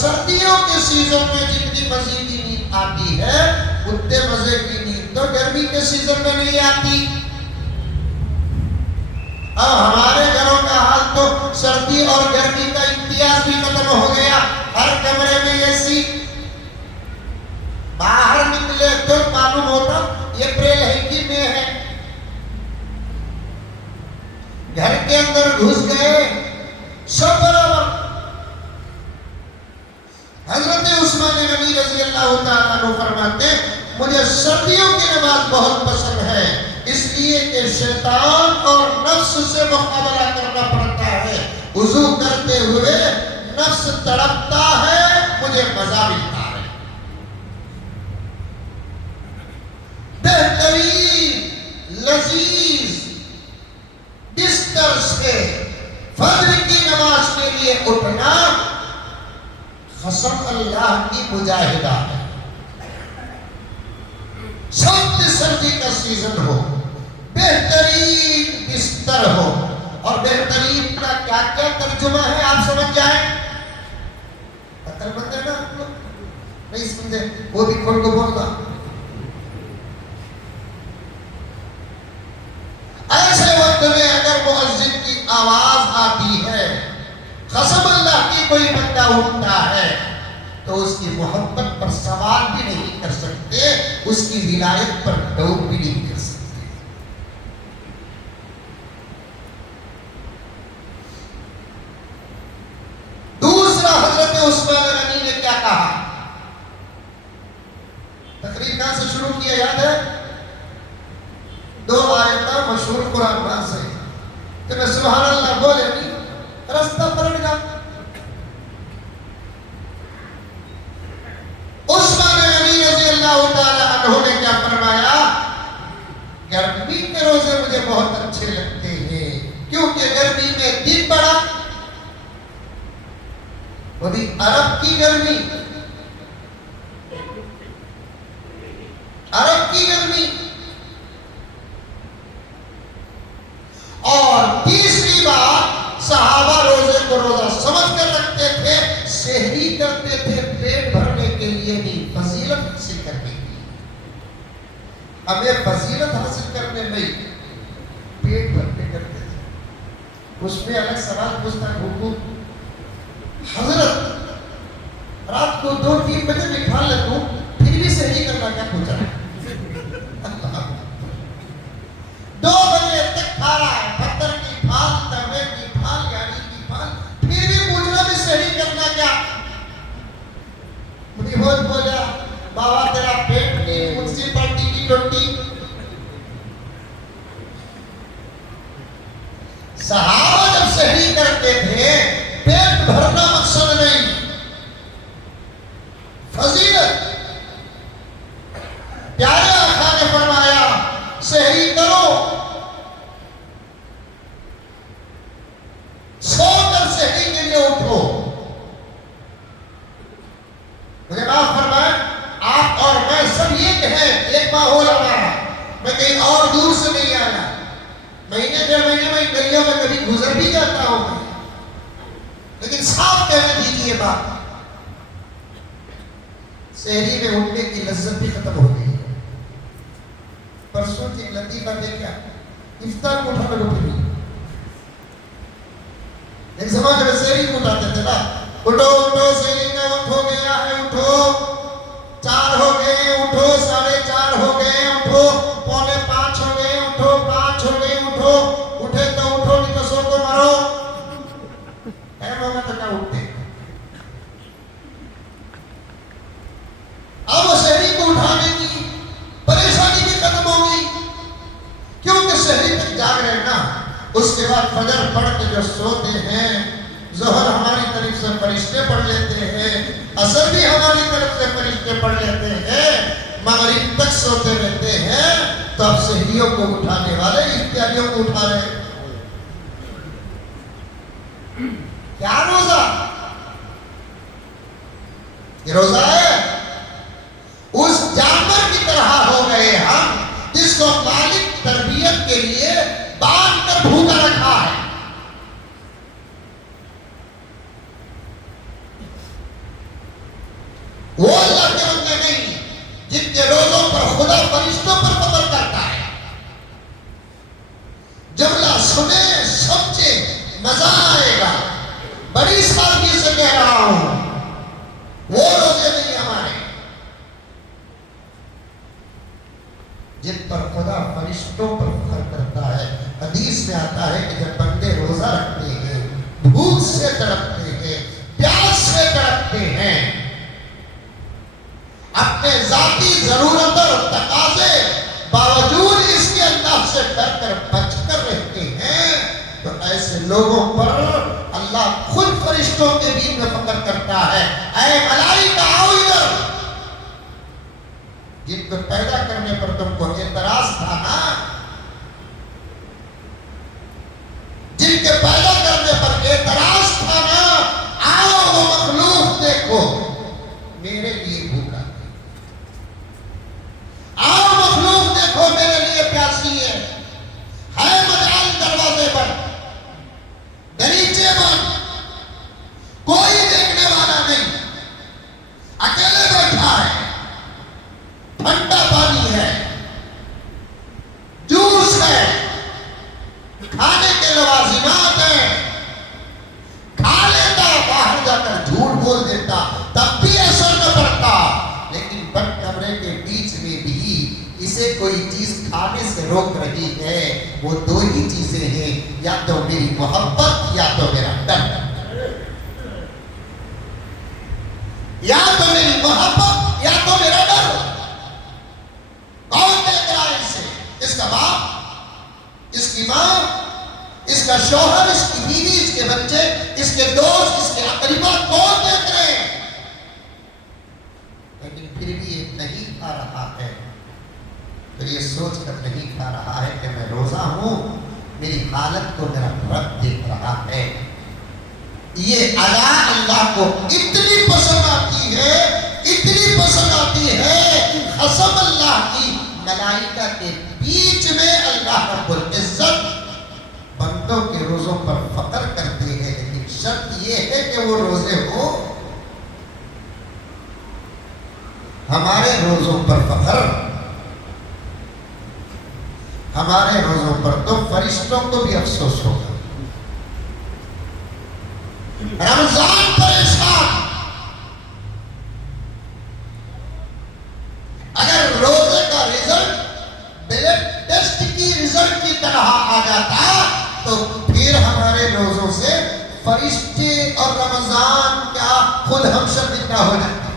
سردیوں کے سیزن میں جتنی مزے کی نیند آتی ہے اتنے مزے کی نیند تو گرمی کے سیزن میں نہیں آتی۔ اب ہمارے گھروں کا حال تو سردی اور گرمی کا امتیاز بھی ختم ہو گیا، ہر کمرے میں اے سی، باہر نکلے تو معلوم ہوتا یہ اپریل ہے کہ مئی ہے، گھر کے اندر گھس گئے سب برابر۔ حضرت عثمان غنی رضی اللہ تعالیٰ عنہ فرماتے مجھے سردیوں کی نماز بہت پسند ہے، اس لیے کہ شیطان اور نفس سے مقابلہ کرنا پڑتا ہے، وضو کرتے ہوئے نفس تڑپتا ہے، مجھے مزہ ملتا ہے۔ بہترین لذیذ بستر سے فجر کی نماز کے لیے اٹھنا قسم اللہ کی مجاہدہ ہے۔ سخت سردی کا سیزن ہو، بہترین بستر ہو، اور بہترین کا کیا کیا ترجمہ ہے آپ سمجھ جائیں؟ پتر بند ہے نا آپ لوگ نہیں سمجھے وہ بھی کھول کو بولنا۔ ایسے وقت میں اگر مؤذن کی آواز آتی ہے، قسم اللہ کی کوئی بندہ اٹھتا ہے تو اس کی محبت پر سوال بھی نہیں کر سکتے، اس کی ولایت پر ڈوب بھی نہیں کر سکتے۔ دوسرا حضرت عثمان غنی نے کیا کہا؟ تقریر کہاں سے شروع کیا یاد ہے؟ 2 آیتاں مشہور قرآن پاک سے کہ میں سبحان اللہ بولے نہیں رستہ پلٹ گیا۔ عثمان غنی رضی اللہ تعالی عنہ نے کیا فرمایا؟ گرمی کے روزے مجھے بہت اچھے لگتے ہیں کیونکہ گرمی میں دن بڑا، وہ بھی عرب کی گرمی، عرب کی گرمی۔ اور تیسری بات، صحابہ روزے کو روزہ سمجھ کر رکھتے تھے، سحری کرتے تھے پیٹ بھرنے کے لیے نہیں، فضیلت حاصل کرنے کے لیے۔ ہمیں فضیلت حاصل کرنے نہیں، پیٹ بھرنے کرتے تھے۔ اس میں الگ سوال پوچھتا ہے حضرت رات کو 2-3 بجے بٹھا لیتا ہوں پھر بھی سحری کرنا کیا پوچھا ہے؟ 2 بجے تک کھا رہا ہے، پتھر کی پھال، تروے کی پھال، یعنی کی پھال، پھر بھی پوچھنا بھی سحری کرنا کیا؟ مجھے بہت بولا بابا تیرا پیٹ نہیں، منسپلٹی کی ڈیوٹی۔ صحابہ جب سحری کرتے تھے پیٹ بھرنا مقصد نہیں، فضیلت۔ پیارے آقا نے فرمایا سحری کرو، سو کر سحری کے لیے اٹھو۔ مجھے معاف فرمائیں، آپ اور میں سب یہ کہیں ایک ماحول ہمارا، میں کہیں اور دور سے نہیں آیا، مہینے 1.5 مہینے میں گلیوں میں کبھی گزر بھی جاتا ہوں، لیکن صاف کہنے دیجیے بات، سحری میں اٹھنے کی لذت بھی ختم ہو گئی ہے۔ پرسوں کی لطیفہ دیکھا، افطار کو اٹھا لگو پھر ایک زمانے میں سحری کو اٹھاتے تھے نا، اٹھو اٹھو سحری کا وقت ہو گیا ہے، اٹھو 4 ہو گئے، اٹھو 4:30 ہو گئے، اٹھو 4:45 ہو گئے، اٹھو 5 ہو گئے، اٹھو، اٹھے تو اٹھو نہیں تو سو کو مرو، ٹائم ہوگا تو کیا اٹھتے۔ اب وہ سحری کو اٹھانے کی پریشانی بھی ختم ہو گئی، کیونکہ سحری تک جاگ رہے نا، اس کے بعد فجر پڑھ کے جو سوتے ہیں، ظہر ہماری طرف سے فرشتے پڑھ لیتے ہیں، عصر بھی ہماری طرف سے فرشتے پڑھ لیتے ہیں، مغرب تک سوتے رہتے ہیں، تو اب سحریوں کو اٹھانے والے افطاریوں کو اٹھا رہے ہیں۔ کیا روزہ؟ یہ روزہ ہے؟ اس جانور کی طرح ہو گئے ہم جس کو مالک تربیت کے لیے باندھ کر بھوکا رکھا ہے۔ وہ اللہ کے بندے نہیں جن کے روزوں پر خدا فرشتوں پر فضل کرتا ہے. جملہ سنے سمجھے مزہ آئے گا. بڑی سادگی سے کہہ رہا ہوں وہ روزے نہیں ہمارے جن پر خدا فرشتوں پر فخر کرتا ہے. حدیث میں آتا ہے کہ جب بندے روزہ رکھتے ہیں بھوک سے تڑپتے ہیں پیاس سے تڑپتے ہیں اپنے ذاتی ضرورت اور تقاضے باوجود اس کے اللہ سے ڈر کر بچ کر رہتے ہیں تو ایسے لوگوں پر اللہ خود فرشتوں کے بھی میں فخر کرتا ہے. اے ملائکہ آؤ ادھر. جن کو پیدا کرنے پر تم کو اعتراض تھا نا, جن کے پیدا کرنے پر اعتراض تھا نا, آؤ وہ مخلوق دیکھو میرے لیے بھوکا, آؤ مخلوق دیکھو میرے لیے پیاسی ہے مجال دروازے پر دریچے پر کوئی دیکھنے والا نہیں, اکیلے بیٹھا ہے, ٹھنڈا پانی ہے, جوس ہے, کھانے کے لوازمات ہیں, کھا لیتا باہر جا کر جھوٹ بول دیتا تب بھی اثر نہ پڑتا. لیکن بند کمرے کے بیچ میں بھی اسے کوئی چیز کھانے سے روک رہی ہے. وہ دو ہی چیزیں ہیں, یا تو میری محبت یا تو میرا ڈر. یا تو میری محبت یا تو میرا ڈر. کون دیکھ رہا ہے اسے؟ اس کا باپ, اس کی ماں, اس کا شوہر, اس کی بیوی, اس کے بچے, اس کے دوست, اس کے اقربا, کون دیکھ رہے ہیں؟ لیکن پھر بھی یہ نہیں کھا رہا ہے. پھر یہ سوچ کر نہیں کھا رہا ہے کہ میں روزہ ہوں, میری حالت کو میرا رب دیکھ رہا ہے. یہ ادا اللہ کو اتنی پسند آتی ہے, اتنی پسند آتی ہے, قسم اللہ کی ملائکہ کے بیچ میں اللہ رب العزت بندوں کے روزوں پر فخر کرتے ہیں. لیکن شرط یہ ہے کہ وہ روزے ہو. ہمارے روزوں پر فخر, ہمارے روزوں پر تو فرشتوں کو بھی افسوس ہوگا. رمضان پریشان, اگر روزے کا رزلٹ بلڈ ٹیسٹ کی رزلٹ کی طرح آ جاتا تو پھر ہمارے روزوں سے فرشتے اور رمضان کا خود ہمشر نکاح ہو جاتا.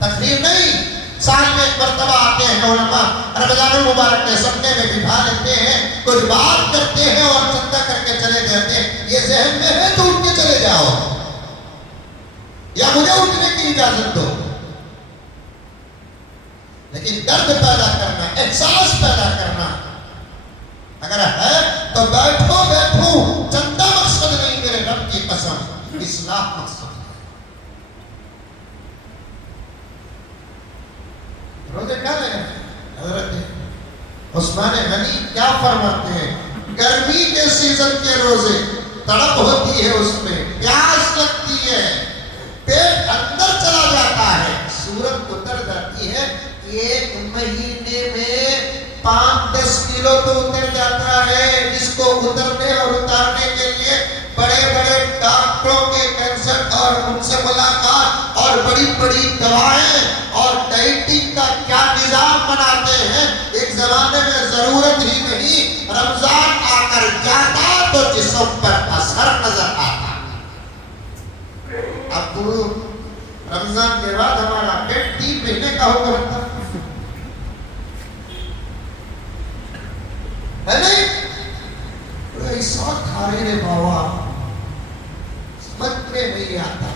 تقریر نہیں, سال میں ایک مرتبہ آتے ہیں علماء, رمضان المبارک کے سپنے میں بٹھا لیتے ہیں, کچھ بات کرتے ہیں اور چندہ کر کے چلے جاتے ہیں. یہ ذہن میں ہے تو اٹھ کے چلے جاؤ, یا مجھے اٹھنے کی اجازت دو. لیکن درد پیدا کرنا, احساس پیدا کرنا اگر ہے تو بیٹھو بیٹھو, چندہ مقصد نہیں میرے رب کی قسم, اصلاح مقصد. روزے کیا لے گئے حضرت عثمان غنی کیا فرماتے ہیں؟ گرمی کے سیزن کے روزے, تڑپ ہوتی ہے اس میں, پیاس لگتی ہے, پیٹ اندر چلا جاتا ہے, صورت اتر جاتی ہے. ایک مہینے میں 5-10 کلو تو اتر جاتا ہے, جس کو اترنے اور اتارنے کے لیے بڑے بڑے ڈاکٹروں کے کنسلٹ اور ان سے ملاقات اور بڑی بڑی دوائیں اور ڈائٹنگ کا کیا نظام بناتے ہیں. ایک زمانے میں ضرورت ہی نہیں, رمضان آ کر جاتا تو جسم پر اثر نظر آتا. اب رمضان کے بعد ہمارا پیٹ 3 مہینے کا ہو کر رہتا ہے نہیں. ایسا کھا رہے بابا, سمجھ میں نہیں آتا.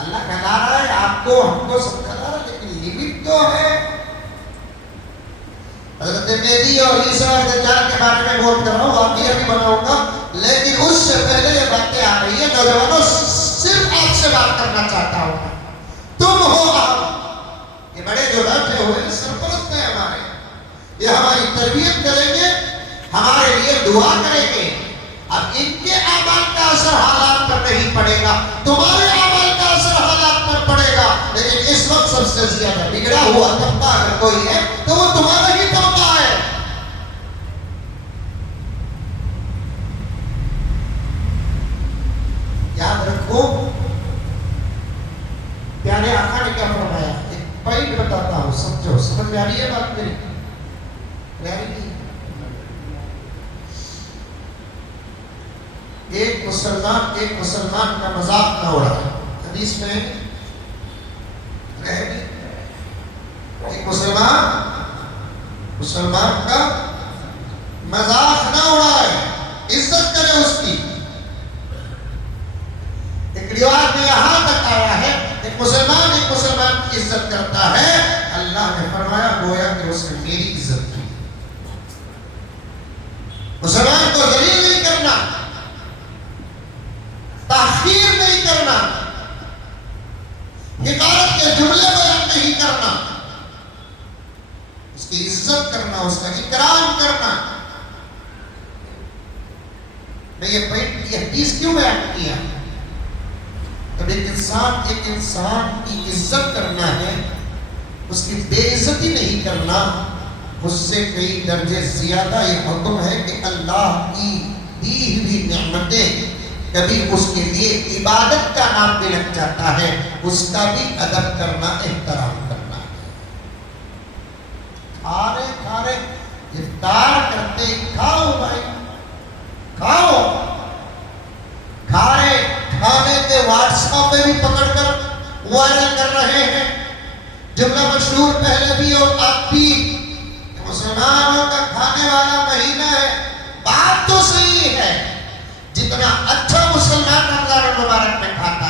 اللہ کھلا رہا ہے آپ کو, ہم کو سب کھلا رہا ہے, لیکن لیمٹ تو ہے. حضرت مہدی اور عیسیٰ اور دجال کے بارے میں بول کر رہا ہوں, آپ بھی ابھی بناؤں گا, لیکن اس سے پہلے یہ باتیں آ رہی ہیں. نوجوانوں صرف آپ سے بات کرنا چاہتا ہوں, تم ہو آپ, یہ بڑے جو بیٹھے ہوئے سرپرست ہیں ہمارے, یہ ہماری تربیت کریں گے, ہمارے لیے دعا کریں گے, اب ان کے اعمال کا اثر حالات پر نہیں پڑے گا، تمہارے اعمال کا اثر حالات پر پڑے گا، لیکن اس وقت سب سے زیادہ بگڑا ہوا طبقہ اگر کوئی ہے تو وہ تمہارا ہی طبقہ ہے۔ یاد رکھو پیارے آقا نے کیا فرمایا، ایک پوائنٹ بتاتا ہوں، سمجھو، سمجھ میں آ رہی ہے بات میری؟ ایک مسلمان کا مذاق نہ اڑائے، حدیث میں ایک مسلمان کا مذاق نہ اڑائے، عزت کرے اس کی۔ ایک روایت میں یہاں تک آیا ہے ایک مسلمان کی عزت کرتا ہے، اللہ نے فرمایا گویا کہ اس نے میری عزت کی۔ مسلمان کو ذلیل نہیں کرنا، تاخیر نہیں کرنا، حقارت کے جملے بیان نہیں کرنا، اس کی عزت کرنا، اس کا اکرام کرنا۔ میں یہ حدیث کیوں بیان کیا؟ جب ایک انسان کی عزت کرنا ہے، اس کی بے عزتی نہیں کرنا، اس سے کئی درجے زیادہ یہ حکم ہے کہ اللہ کی دی ہوئی نعمتیں کبھی اس کے لیے عبادت کا نام بھی لگ جاتا ہے، اس کا بھی ادب کرنا، احترام کرنا۔ کھارے افطار کرتے، کھاؤ بھائی کھاؤ، کھارے کھانے کے واٹس ایپ پہ بھی پکڑ کر وائرل کر رہے ہیں، جملہ مشہور پہلے بھی اور اب بھی، مسلمانوں کا کھانے والا مہینہ ہے۔ بات تو صحیح ہے، جتنا اچھا مسلمان رمضان المبارک میں کھاتا